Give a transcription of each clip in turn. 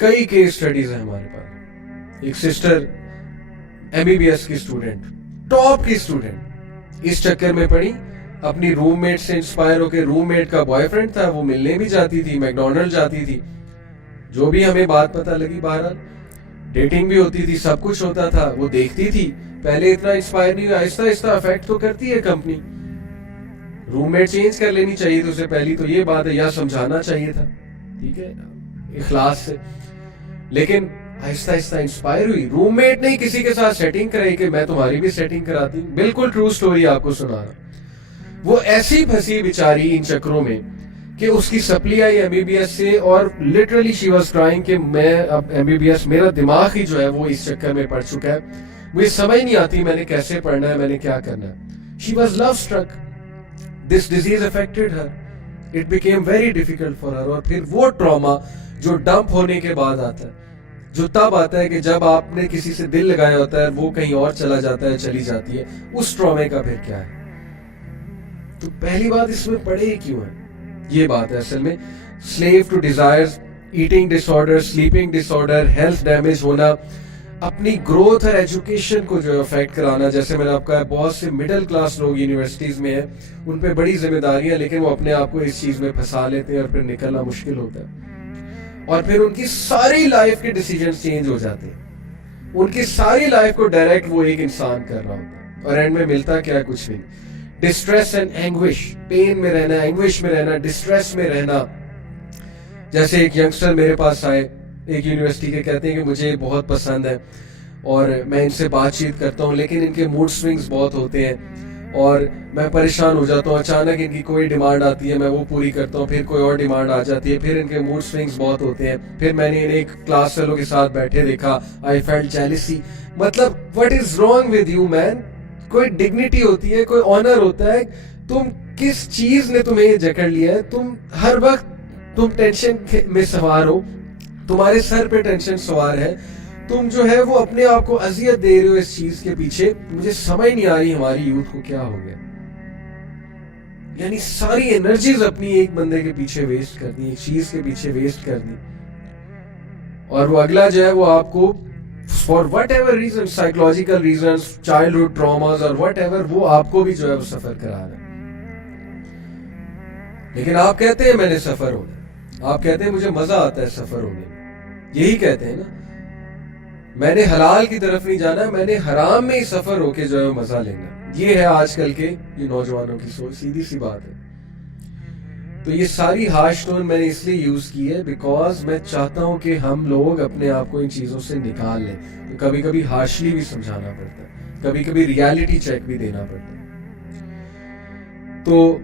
کئی case studies ہیں ہمارے پاس. ایک سسٹر MBBS کی اسٹوڈنٹ, ٹاپ کی اسٹوڈنٹ, اس چکر میں پڑی اپنی روم میٹ سے انسپائر ہو کے. روم میٹ کا بوائے فرینڈ تھا, وہ ملنے بھی جاتی تھی, میکڈونلڈ جاتی تھی, جو بھی ہمیں بات پتہ لگی. بہرحال ڈیٹنگ بھی ہوتی تھی, سب کچھ ہوتا تھا. وہ دیکھتی تھی, پہلے اتنا انسپائر نہیں ہوئی, آہستہ آہستہ افیکٹ تو کرتی ہے کمپنی. روم میٹ چینج کر لینی چاہیے تھی اسے پہلی تو یہ بات ہے, یا سمجھانا چاہیے تھا, ٹھیک ہے, اخلاص سے. لیکن آہستہ آہستہ انسپائر ہوئی. روم میٹ نے کسی کے ساتھ سیٹنگ کرائی کہ میں تمہاری بھی سیٹنگ کراتی ہوں. بالکل ٹرو سٹوری آپ کو سنا رہا. وہ ایسی پھنسی بیچاری ان چکروں میں کہ اس کی سپلی آئی MBBS سے, اور لٹرلی شی واز کرائنگ کہ میں اب MBBS, میرا دماغ ہی جو ہے وہ اس چکر میں پڑ چکا ہے, مجھے سمجھ نہیں آتی میں نے کیسے پڑھنا ہے, میں نے کیا کرنا ہے. She was love struck. This disease affected her. It became very difficult for her. اور پھر وہ ٹراما جو ڈمپ ہونے کے بعد آتا ہے, جو تب آتا ہے کہ جب آپ نے کسی سے دل لگایا ہوتا ہے, وہ کہیں اور چلا جاتا ہے, چلی جاتی ہے, اس ٹرامے کا پھر کیا ہے. تو پہلی بات اس میں پڑے ہی کیوں ہے, یہ بات ہے اصل میں. Slave to desires, eating disorder, sleeping disorder, health damage ہونا, اپنی گروتھ اور ایجوکیشن کو جو افیکٹ کرانا. جیسے میں نے آپ کو کہا, بہت سے مڈل کلاس لوگ یونیورسٹیز میں ہیں, ان پہ بڑی ذمہ داریاں, لیکن وہ اپنے آپ کو اس چیز میں پھنسا لیتے ہیں اور پھر نکلنا مشکل ہوتا ہے. اور پھر ان کی ساری لائف کے ڈیسیجنز چینج ہو جاتے ہیں. ان کی ساری لائف کو ڈائریکٹ وہ ایک انسان کر رہا ہوتا ہے, اور اینڈ میں ملتا کیا, کچھ نہیں. ڈسٹریس اینڈ اینگوش, پین میں رہنا, اینگوش میں رہنا, ڈسٹریس میں رہنا. جیسے ایک ینگسٹر میرے پاس آئے ایک یونیورسٹی کے, کہتے ہیں کہ مجھے بہت پسند ہے اور میں ان سے بات چیت کرتا ہوں, لیکن ان کے موڈ سوئنگز بہت ہوتے ہیں اور میں پریشان ہو جاتا ہوں. اچانک ان کی کوئی ڈیمانڈ آتی ہے, میں وہ پوری کرتا ہوں, پھر کوئی اور ڈیمانڈ آ جاتی ہے, پھر ان کے موڈ سوئنگز بہت ہوتے ہیں. پھر میں نے انہیں ایک کلاس فیلو کے ساتھ بیٹھے دیکھا, آئی فیلٹ جیلسی. مطلب what is wrong with you mean? کوئی ڈگنیٹی ہوتی ہے, کوئی آنر ہوتا ہے, تم کس چیز نے تمہیں جکڑ لیا ہے؟ تم ہر وقت تم ٹینشن میں سوار ہو, تمہارے سر پہ ٹینشن سوار ہے, تم جو ہے وہ اپنے آپ کو اذیت دے رہے ہو اس چیز کے پیچھے. مجھے سمجھ نہیں آ رہی ہماری یوتھ کو کیا ہو گیا. یعنی ساری انرجیز اپنی ایک بندے کے پیچھے ویسٹ کر دی, ایک چیز کے پیچھے ویسٹ کر دی, اور وہ اگلا جو ہے وہ آپ کو for what ever reason, psychological reasons, childhood traumas اور وٹ ایور, وہ آپ کو بھی جو ہے وہ سفر کرا رہا ہے. لیکن آپ کہتے ہیں میں نے سفر ہونا, آپ کہتے ہیں مجھے مزہ آتا ہے سفر ہونے میں, یہی کہتے ہیں نا. میں نے حلال کی طرف نہیں جانا, میں نے حرام میں ہی سفر ہو کے جو ہے مزہ لینا. یہ ہے آج کل کے یہ نوجوانوں کی سوچ, سیدھی سی بات ہے. تو یہ ساری ہارش ٹون میں نے اس لیے یوز کی ہے بیکاز میں چاہتا ہوں کہ ہم لوگ اپنے آپ کو ان چیزوں سے نکال لیں. تو کبھی کبھی ہارشلی بھی سمجھانا پڑتا ہے, کبھی کبھی ریالٹی چیک بھی دینا پڑتا ہے. تو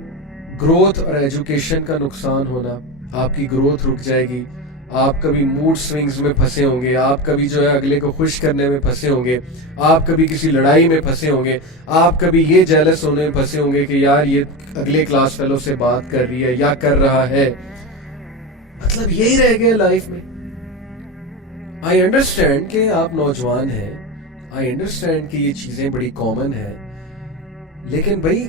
گروتھ اور ایجوکیشن کا نقصان ہونا, آپ کی گروتھ رک جائے گی. آپ کبھی موڈ سوئنگز میں پھنسے ہوں گے, آپ کبھی جو ہے اگلے کو خوش کرنے میں پھنسے ہوں گے, آپ کبھی کسی لڑائی میں پھنسے ہوں گے, آپ کبھی یہ جیلس ہونے میں پھنسے ہوں گے کہ یار یہ اگلے کلاس فیلو سے بات کر رہی ہے یا کر رہا ہے. مطلب یہی رہ گیا لائف میں. آئی انڈرسٹینڈ کہ آپ نوجوان ہیں, آئی انڈرسٹینڈ کہ یہ چیزیں بڑی کامن ہیں, لیکن بھائی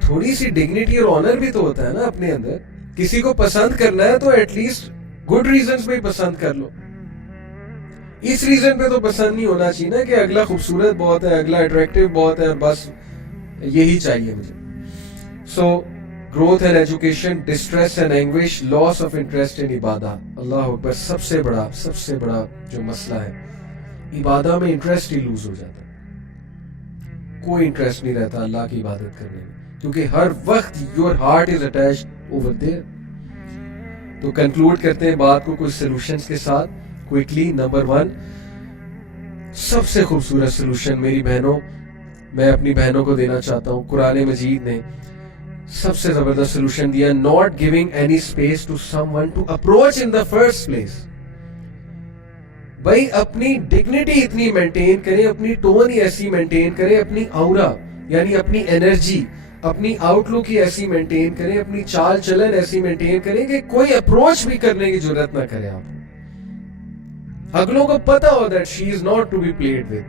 تھوڑی سی ڈگنیٹی اور آنر بھی تو ہوتا ہے نا اپنے اندر. کسی کو پسند کرنا ہے تو ایٹ لیسٹ گڈ ریزنز پہ ہی پسند کر لو. اس ریزن پہ تو پسند نہیں ہونا چاہیے نا کہ اگلا خوبصورت بہت ہے, اگلا اٹریکٹیو بہت ہے, بس یہی چاہیے مجھے. So growth and education, distress and anguish, loss of interest in عبادہ. اللہ اکبر, سب سے بڑا جو مسئلہ ہے, عبادہ میں انٹرسٹ ہی لوز ہو جاتا ہے. کوئی انٹرسٹ نہیں رہتا اللہ کی عبادت کرنے میں, کیونکہ ہر وقت your heart is attached over there. تو کنکلوڈ کرتے ہیں بات کو کچھ سلوشنز کے ساتھ کوئکلی. نمبر 1, سب سے خوبصورت سلوشن میری بہنوں, میں اپنی بہنوں کو دینا چاہتا ہوں, قرآن مجید نے سب سے زبردست سلوشن دیا, not giving any space to someone to approach in the first place. بھائی اپنی ڈگنیٹی اتنی مینٹین کریں, اپنی ٹون ہی ایسی مینٹین کریں, اپنی اورا یعنی اپنی انرجی, اپنی آؤٹ لک ہی ایسی مینٹین کریں, اپنی چال چلن ایسی مینٹین کریں کہ کوئی اپروچ بھی کرنے کی ضرورت نہ کرے آپ. اگلوں کو پتا ہو that she is not to be played with,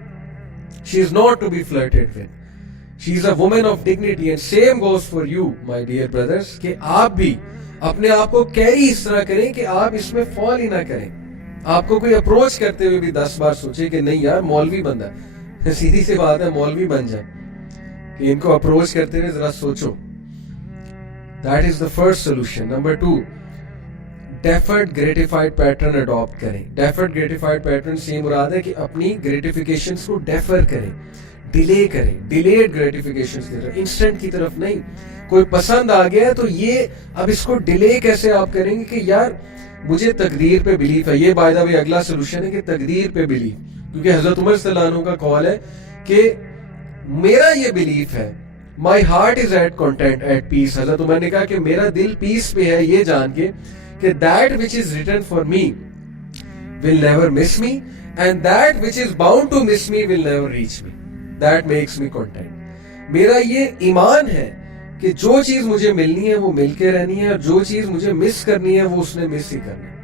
she is not to be flirted with, she is a woman of dignity. And same goes for you my dear brothers, کہ آپ بھی اپنے آپ کو کیری اس طرح کریں کہ آپ اس میں فال ہی نہ کریں. آپ کو کوئی اپروچ کرتے ہوئے بھی 10 بار سوچے کہ نہیں یار مولوی بندہ ہے, سیدھی سی بات ہے مولوی بن جائے, کہ ان کو اپروچ کرتے ہوئے ذرا سوچو. That is the first solution. Number 2, deferred gratified pattern adopt کریں. ڈیفرڈ گریٹیفائڈ پیٹرن سے یہ مراد ہے کہ اپنی گریٹیفیکیشنز کو ڈیفر کریں, ڈیلے کریں. ڈیلیڈ گریٹیفیکیشنز کی طرف, انسٹنٹ کی طرف نہیں. کوئی پسند آ گیا تو یہ اب اس کو ڈیلے کیسے آپ کریں گے کہ یار مجھے تقدیر پہ بلیف ہے. یہ بائی دا وے اگلا سولوشن ہے کہ تقدیر پہ بلیف, کیونکہ حضرت عمر صلی اللہ عنہ کا قول ہے کہ میرا یہ بلیف ہے, my heart is at content at peace. Hazrat Umar نے کہا کہ میرا دل پیس پہ ہے یہ جان کے کہ that which is written for me will never miss me and that which is bound to miss me will never reach me. That makes me content. میرا یہ ایمان ہے کہ جو چیز مجھے ملنی ہے وہ مل کے رہنی ہے, اور جو چیز مجھے مس کرنی ہے وہ اس نے مس ہی کرنا ہے.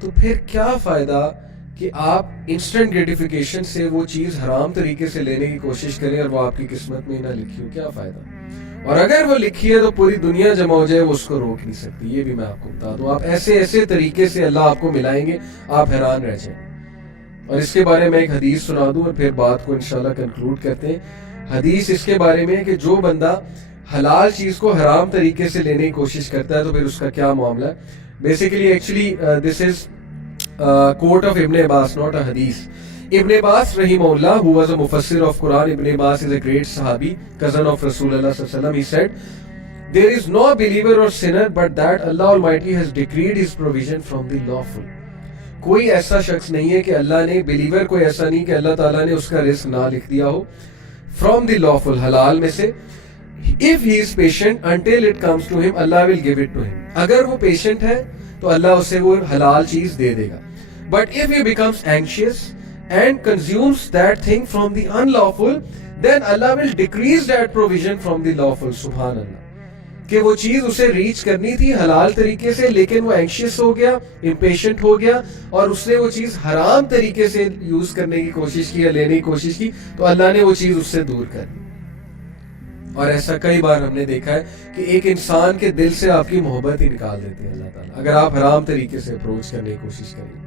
تو پھر کیا فائدہ کہ آپ انسٹنٹ گریٹیفیکیشن سے وہ چیز حرام طریقے سے لینے کی کوشش کریں اور وہ آپ کی قسمت میں نہ لکھی ہو. کیا فائدہ؟ اور اگر وہ لکھی ہے تو پوری دنیا جمع ہو جائے وہ اس کو روک نہیں سکتی. یہ بھی میں آپ کو بتا دوں. آپ ایسے طریقے سے اللہ آپ کو ملائیں گے, آپ حیران رہ جائیں. اور اس کے بارے میں ایک حدیث سنا دوں اور پھر بات کو انشاءاللہ کنکلوڈ کرتے ہیں. حدیث اس کے بارے میں ہے کہ جو بندہ حلال چیز کو حرام طریقے سے لینے کی کوشش کرتا ہے تو پھر اس کا کیا معاملہ ہے. Basically actually this is quote of Ibn Abbas, not a hadith. Ibn Abbas rahimahullah, who was a mufassir of Quran, Ibn Abbas is a great sahabi, cousin of Rasulullah sallallahu alaihi wasallam. He said, there is no believer or sinner but that Allah Almighty has decreed his provision from the lawful. کوئی ایسا شخص نہیں ہے کہ اللہ نے, believer کوئی ایسا نہیں کہ اللہ تعالیٰ نے اس کا رزق نہ لکھ دیا ہو, from the lawful, حلال میں سے. if he is patient until it comes to him, Allah will give it to him. اگر وہ پیشنٹ ہے تو اللہ اسے وہ حلال چیز دے دے گا. But if he becomes anxious and consumes that thing from the unlawful, then Allah will decrease that provision from the lawful. سبحان اللہ. کہ وہ چیز اسے ریچ کرنی تھی حلال طریقے سے, لیکن وہ اینکشیس ہو گیا, امپیشنٹ ہو گیا, اور اس نے وہ چیز حرام طریقے سے یوز کرنے کی کوشش کی یا لینے کی کوشش کی, تو اللہ نے وہ چیز اس سے دور کر دی. اور ایسا کئی بار ہم نے دیکھا ہے کہ ایک انسان کے دل سے آپ کی محبت ہی نکال دیتے ہیں اللہ تعالیٰ, اگر آپ حرام طریقے سے اپروچ کرنے کی کوشش کریں.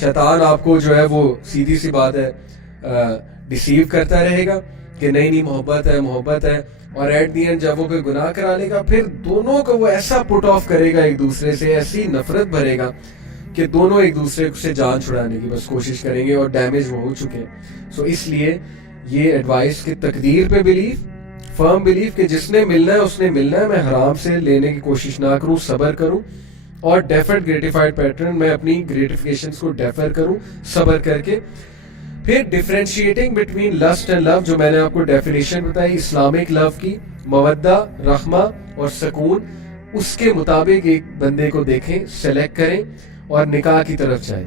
شیطان آپ کو جو ہے وہ سیدھی سی بات ہے ڈیسیو کرتا رہے گا کہ نہیں محبت ہے, اور ایٹ دی اینڈ جب وہ کوئی گناہ کرا لے گا پھر دونوں کو وہ ایسا پٹ آف کرے گا ایک دوسرے سے, ایسی نفرت بھرے گا کہ دونوں ایک دوسرے سے جان چھڑانے کی بس کوشش کریں گے, اور ڈیمیج وہ ہو چکے ہیں. سو اس لیے یہ ایڈوائس کہ تقدیر پہ بلیف, فرم بلیف کہ جس نے ملنا ہے اس نے ملنا ہے, میں حرام سے لینے کی کوشش نہ کروں, صبر کروں. اور ڈیفرڈ گریٹیفائڈ پیٹرن, میں اپنی گریٹیفیکیشنز کو ڈیفر کروں صبر کر کے. پھر ڈیفرینشیٹنگ بٹوین لسٹ اینڈ لو, جو میں نے آپ کو ڈیفینیشن بتائی اسلامک لو کی, مودہ, رحمہ اور سکون, اس کے مطابق ایک بندے کو دیکھیں, سلیکٹ کریں اور نکاح کی طرف جائیں.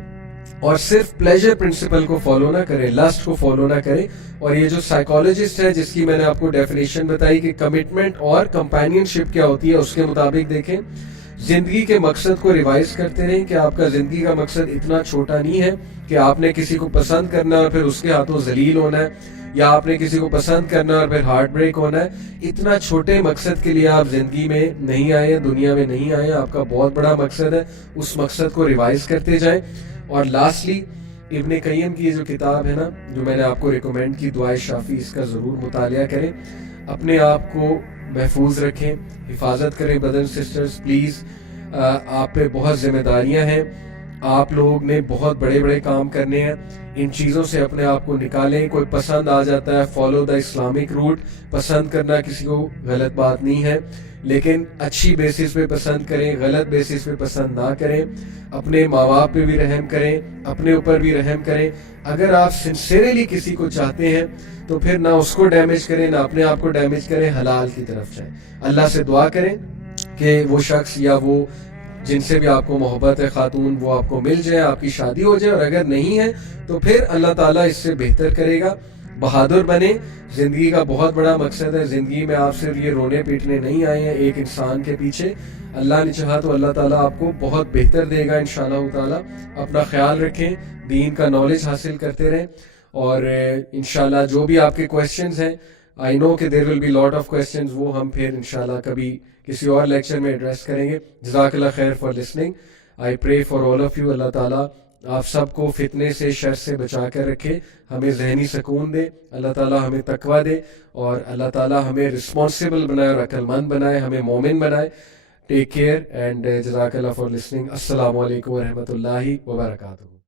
اور صرف پلیجر پرنسپل کو فالو نہ کریں, لسٹ کو فالو نہ کریں. اور یہ جو سائیکالوجسٹ ہے جس کی میں نے آپ کو ڈیفینیشن بتائی کہ کمٹمنٹ اور کمپینین شپ کیا ہوتی ہے, اس کے مطابق دیکھیں. زندگی کے مقصد کو ریوائز کرتے رہیں کہ آپ کا زندگی کا مقصد اتنا چھوٹا نہیں ہے کہ آپ نے کسی کو پسند کرنا اور پھر اس کے ہاتھوں ذلیل ہونا ہے, یا آپ نے کسی کو پسند کرنا اور پھر ہارٹ بریک ہونا ہے. اتنا چھوٹے مقصد کے لیے آپ زندگی میں نہیں آئے, دنیا میں نہیں آئے. آپ کا بہت بڑا مقصد ہے, اس مقصد کو ریوائز کرتے جائیں. اور لاسٹلی ابن قیم کی یہ جو کتاب ہے نا, جو میں نے آپ کو ریکمینڈ کی, دعائے شافی, اس کا ضرور مطالعہ کریں. اپنے آپ کو محفوظ رکھیں, حفاظت کریں. بردرز سسٹرز پلیز, آپ پہ بہت ذمہ داریاں ہیں, آپ لوگ نے بہت بڑے بڑے کام کرنے ہیں. ان چیزوں سے اپنے آپ کو نکالیں. کوئی پسند آ جاتا ہے, فالو دا اسلامک روٹ. پسند کرنا کسی کو غلط بات نہیں ہے, لیکن اچھی بیسس پہ پسند کریں, غلط بیسس پہ پسند نہ کریں. اپنے ماں باپ پہ بھی رحم کریں, اپنے اوپر بھی رحم کریں. اگر آپ سنسیئرلی کسی کو چاہتے ہیں تو پھر نہ اس کو ڈیمیج کریں نہ اپنے آپ کو ڈیمیج کریں, حلال کی طرف جائیں. اللہ سے دعا کریں کہ وہ شخص یا وہ جن سے بھی آپ کو محبت ہے خاتون, وہ آپ کو مل جائے, آپ کی شادی ہو جائے. اور اگر نہیں ہے تو پھر اللہ تعالیٰ اس سے بہتر کرے گا. بہادر بنے, زندگی کا بہت بڑا مقصد ہے. زندگی میں آپ صرف یہ رونے پیٹنے نہیں آئے ہیں ایک انسان کے پیچھے. اللہ نے چاہا تو اللہ تعالیٰ آپ کو بہت بہتر دے گا انشاءاللہ تعالیٰ. اپنا خیال رکھیں, دین کا نالج حاصل کرتے رہیں. اور انشاءاللہ جو بھی آپ کے کویسچنز ہیں, آئی نو کہ there will be lot of questions, وہ ہم پھر انشاءاللہ کبھی کسی اور لیکچر میں ایڈریس کریں گے. جزاک اللہ خیر for listening. I pray for all of you. اللہ تعالیٰ آپ سب کو فتنے سے شر سے بچا کر رکھے, ہمیں ذہنی سکون دے, اللہ تعالیٰ ہمیں تقویٰ دے, اور اللہ تعالیٰ ہمیں رسپانسبل بنائے اور عقل مند بنائے, ہمیں مومن بنائے. ٹیک کیئر اینڈ جزاک اللہ فار لسننگ. السلام علیکم ورحمۃ اللہ وبرکاتہ.